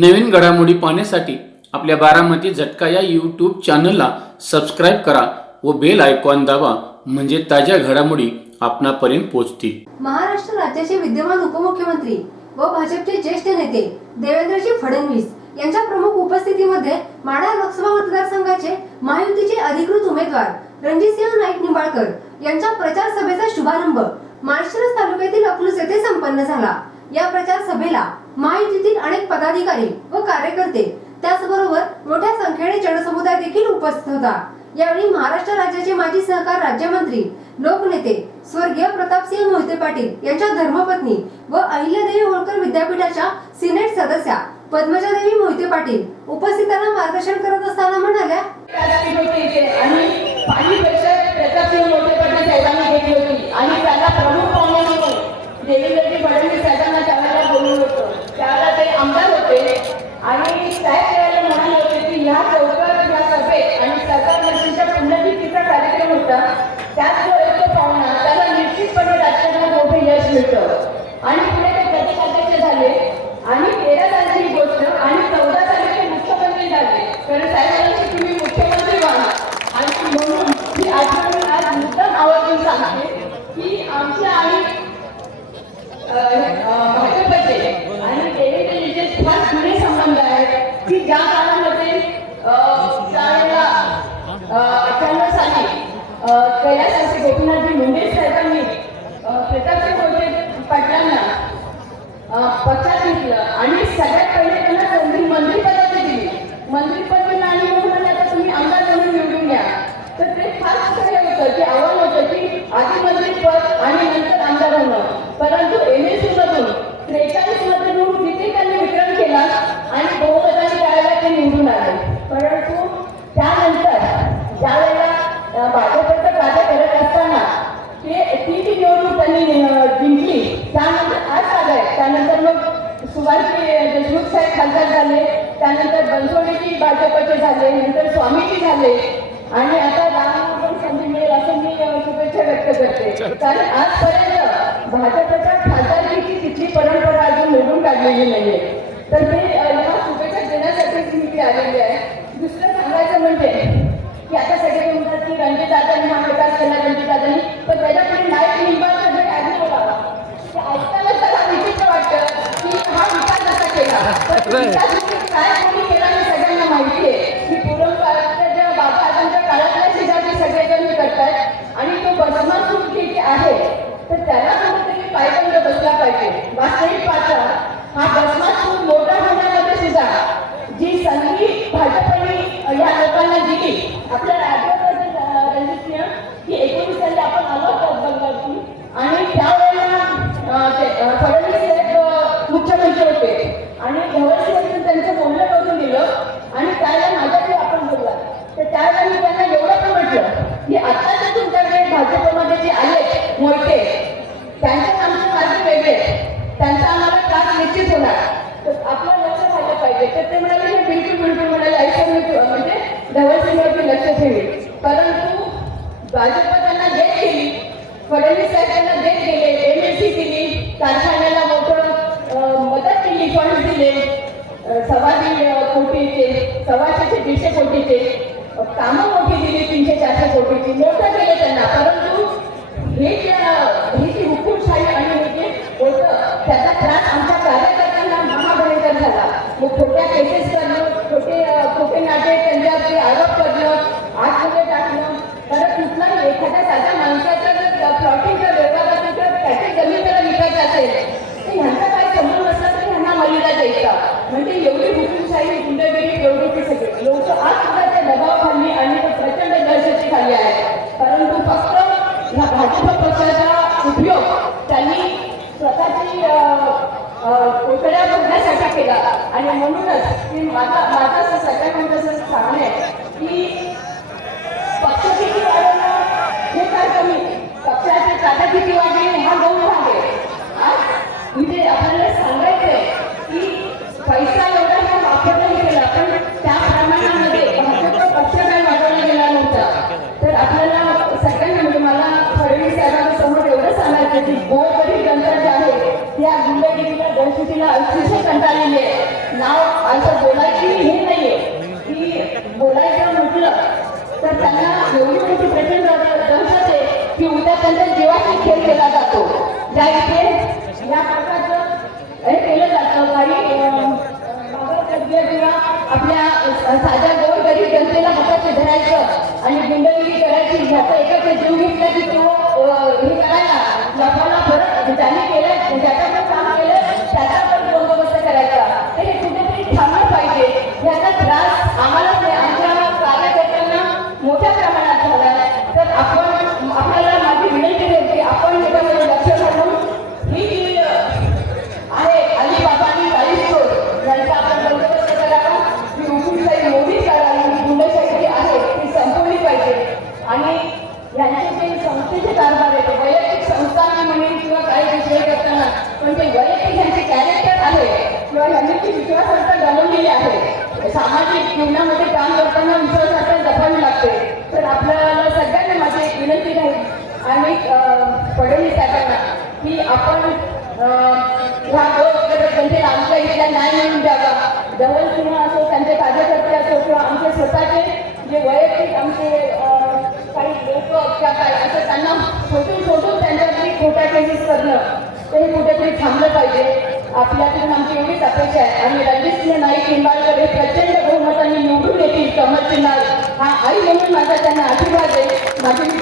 नवीन घडामोडी पाहण्यासाठी आपल्या बारामती झटका या यूट्यूब चॅनलला सबस्क्राईब करा व बेल आयकॉन दाबा, म्हणजे ताज्या घडामोडी आपणापर्यंत पोहोचतील। महाराष्ट्र राज्याचे विद्यमान उपमुख्यमंत्री व भाजपचे ज्येष्ठ नेते देवेंद्रजी फडणवीस यांच्या प्रमुख उपस्थितीमध्ये माढा लोकसभा मतदारसंघाचे महायुतीचे अधिकृत उमेदवार रणजितसिंह नाईक निंबाळकर यांच्या प्रचार सभेचा शुभारंभ माळशिरस तालुक्यातील अकलूज येथे संपन्न झाला। या प्रचार सभेला महायुतीतील अनेक पदाधिकारी व कार्यकर्ते त्याचबरोबर मोठ्या संख्येने जनसमुदाय देखील उपस्थित होता। यावेळी महाराष्ट्र राज्याचे माजी सहकार राज्यमंत्री लोकनेते स्वर्गीय प्रतापसिंह मोहिते पाटील यांच्या धर्मपत्नी व अहिल्यादेवी होळकर विद्यापीठाच्या सिनेट सदस्या पद्मजादेवी मोहिते पाटील उपस्थितांना मार्गदर्शन करत असताना म्हणाल्या, प्रतापसिंह मोहिते पाटील साहेबांनी घेतली होती आणि त्याला प्रमुख पाहुणे म्हणून देवेंद्रजी फडणवीस साहेबांना त्यावेळेला बोलवलं होतं। त्यावेळेला ते आमदार होते आणि साहेब त्यावेळेला म्हणाले होते की ह्या चौकात या सभेत आणि सरकार मंत्रीच्या पुण्यतिथीचा कार्यक्रम होता, त्यात जो येतो पाहुणा त्याला निश्चितपणे राजकारणात मोठे यश मिळतं। आणि पुढे ते प्रदेशाध्यक्ष झाले आणि 13 सालची ही गोष्ट आणि 14 साली ते मुख्यमंत्री झाले। कारण साहेबांनी तुम्ही मुख्यमंत्री व्हा आणि म्हणून ही आठवण आज मुद्दाम आवर्जून सांगते की आमच्या आणि भाजपचे आणि देवेंद्रजीचे फार जुने संबंध आहेत की ज्या काळामध्ये त्यावेळेला 98 साली कैलासवासी गोपीनाथजी मुंडे साहेबांनी प्रतापसिंह मोहिते पाटलांना पक्षात घेतलं आणि सगळ्यात पहिले त्यांना संधी मंत्रिपदाची दिली। मंत्रिपद दिलं आणि मग म्हणाले आता तुम्ही आमदार म्हणून निवडून घ्या। तर ते फार हे होतं की आव्हान होतं की आधी मंत्रिपद आणि नंतर आमदार होणं। परंतु MSC मधून 43 मधून तिथे त्यांनी विक्रम केला आणि बहुमताने त्यावेळेला ते निवडून आले। परंतु त्यानंतर ज्यावेळेला भाजपचं कार्य करत असताना ती जी निवडणूक त्यांनी जिंकली त्यानंतर आज झालंय, त्यानंतर मग सुभाषजी देशमुख साहेब खासदार झाले, त्यानंतर बनसोडेजी भाजपचे झाले, नंतर स्वामीजी झाले आणि आता राम पण संधी मिळेल असं मी शुभेच्छा व्यक्त करते। कारण आजपर्यंत भाजपच्या खासदारकीची तिथली परंपरा अजून निवडून काढलेली नाहीये। तर ते या शुभेच्छा देण्यासाठीच मी ती आलेली आहे। दुसरं सांगायचं म्हणजे की आता सगळे म्हणतात की रणजितदादांनी हा विकास केला, रणजितदादांनी, पण त्याच्यापुढे नाईक निंबाळकर जे ॲग्री होता ते ऐकताना त्याला विचित्र वाटतं की हा विकास कसा केला। काय कोणी केला हे सगळ्यांना माहिती आहे की पूर्वकाळाच्या बाबांच्या काळातल्या शेजारी सगळेजण करतात आणि तो बसमासूर जे आहे तर त्याला कुठेतरी पायबंद बसला पाहिजे। वास्तविक पाहता हा बसमासूर मोठा होण्यामध्ये सुद्धा जी संधी भाजपने या लोकांना दिली आपल्या राज्यात रणजितसिंह की 19 साली आपण आलो बंगालतून आणि त्यावेळेला फडणवीस साहेब मुख्यमंत्री होते आणि धवलसिंह त्यांचं बोलणं करून दिलं आणि त्यावेळेला माझ्याकडे आपण बोलला तर त्यावेळेला मी त्यांना एवढं पण म्हटलं की आता जर तुमच्याकडे भाजपमध्ये जे आले मोहिते त्यांचे आमचे मार्ग वेगळे, त्यांचा आम्हाला त्रास निश्चित होणार, तर आपलं लक्ष झालं पाहिजे। तर ते म्हणाले हे बिलकुल म्हणाले ऐकून म्हणजे धवलसिंहवरती लक्ष ठेवेल। परंतु भाजप त्यांना देत केली, फडणवीस साहेब त्यांना देत गेले, MSC दिली, कारखान्याला मोठं मदत केली, फंड दिले, 1.25 कोटीचे, 1.25 कोटीचे कामं मोठी दिली, 300-400 कोटीची मोठं केलं त्यांना। परंतु ही जी हुकूमशाही आणि हे जे होतं त्याचा त्रास आमच्या कार्यकर्त्यांना महाभयंकर झाला। मग खोट्या केसेस करणं, खोटे नाटे त्यांच्यावरती आरोप करणं, आतमध्ये टाकणं, परत कुठलाही एखाद्या साध्या माणसाचा जर प्लॉटिंगचा व्यवहार असेल तर त्याची जमीन त्याला विकायची असेल तर ह्यांचा काही संबंध नसला तरी ह्यांना मर्यादा द्यायचा। म्हणजे एवढी हुकूमशाही, गुंडगिरी, प्रवृत्ती सगळी लोक आज सुद्धा त्या दबावाखाली आणि प्रचंड दहशती आहे। परंतु फक्त ह्या भाजप पक्षाचा उपयोग त्यांनी स्वतःची कोठड्या बघण्यासाठी केला आणि म्हणूनच की माझं सगळ्यांना सांगणं आहे की पक्ष किती वाढवणं हे काय कमी, पक्षाची ताकद किती वाढली हा गौण भाग आहे। आज म्हणजे आपल्याला सांगायचं आहे की पैसा एवढा हा वापर नाही केला पण त्या प्रमाणामध्ये भाजप पक्ष काय वाढवला गेला नव्हता। तर आपल्याला सगळ्यांना म्हणजे मला फडणवीस साहेबांसमोर एवढं सांगायचं की गोरगरीब जनता जी आहे त्या गुंडगिरीला दहशतीला अतिशय कंटाळलेली आहे। नाव की उद्या त्यांच्या जीवाशी खेळ केला जातो. ज्या इथे या प्रकारचं हे केलं जातं काही किंवा आपल्या साध्या गोरगरीब जनतेला हाताशी धरायचं आणि गुंडगिरी करायची, ह्याचा एकाचा जीव घेतला की तो हे करायला लोकांना परत ज्यांनी केलं ज्याचं पण काम केलं त्याचा पण बंदोबस्त करायचा. तर हे कुठेतरी थांबलं पाहिजे. ह्याचा त्रास आम्हालाच नाही, आमच्या कार्यकर्त्यांना मोठ्या प्रमाणात झाला. तर आपण आपल्याला माझी विनंती आहे की आपण याच्यामध्ये लक्ष घालून ही जी आहे अलिबाबांनी काळीस्टोर यांचा आपण बंदोबस्त करावा. ही हुकूमशाही मोडीच करावी. ही गुंडशाही जी आहे ती संपवली पाहिजे. आणि यांचे जे संस्थेचे कारभार आहेत वैयक्तिक संस्थांनी म्हणेन किंवा काही विषय करताना पण ते वैयक्तिक यांचे कॅरेक्टर आहे किंवा यांनी ती विश्वासार्हता गमावलेली आहे. सामाजिक जीवनामध्ये काम करताना विश्वासार्हता जपावी लागते. तर आपल्याला सगळ्यांना माझी एक विनंती राहील आणि फडणवीस साहेबांना की आपण ह्या जनतेला आमच्या इथल्या न्याय मिळून द्यावा. धवल सिंह असो, त्यांचे कार्यकर्ते असो किंवा आमचे स्वतःचे जे वैयक्तिक आमचे काही लोक किंवा काय असं त्यांना फोटून त्यांच्यावरती खोटा केसेस करणं ते कुठेतरी थांबलं पाहिजे. आपल्याकडून आमची एवढीच अपेक्षा आहे. आणि रणजितसिंह नाईक निंबाळकर हे प्रचंड बहुमताने निवडून येतील. कमल सिन्हा हा आई म्हणून माझा त्यांना आशीर्वाद आहे. माझी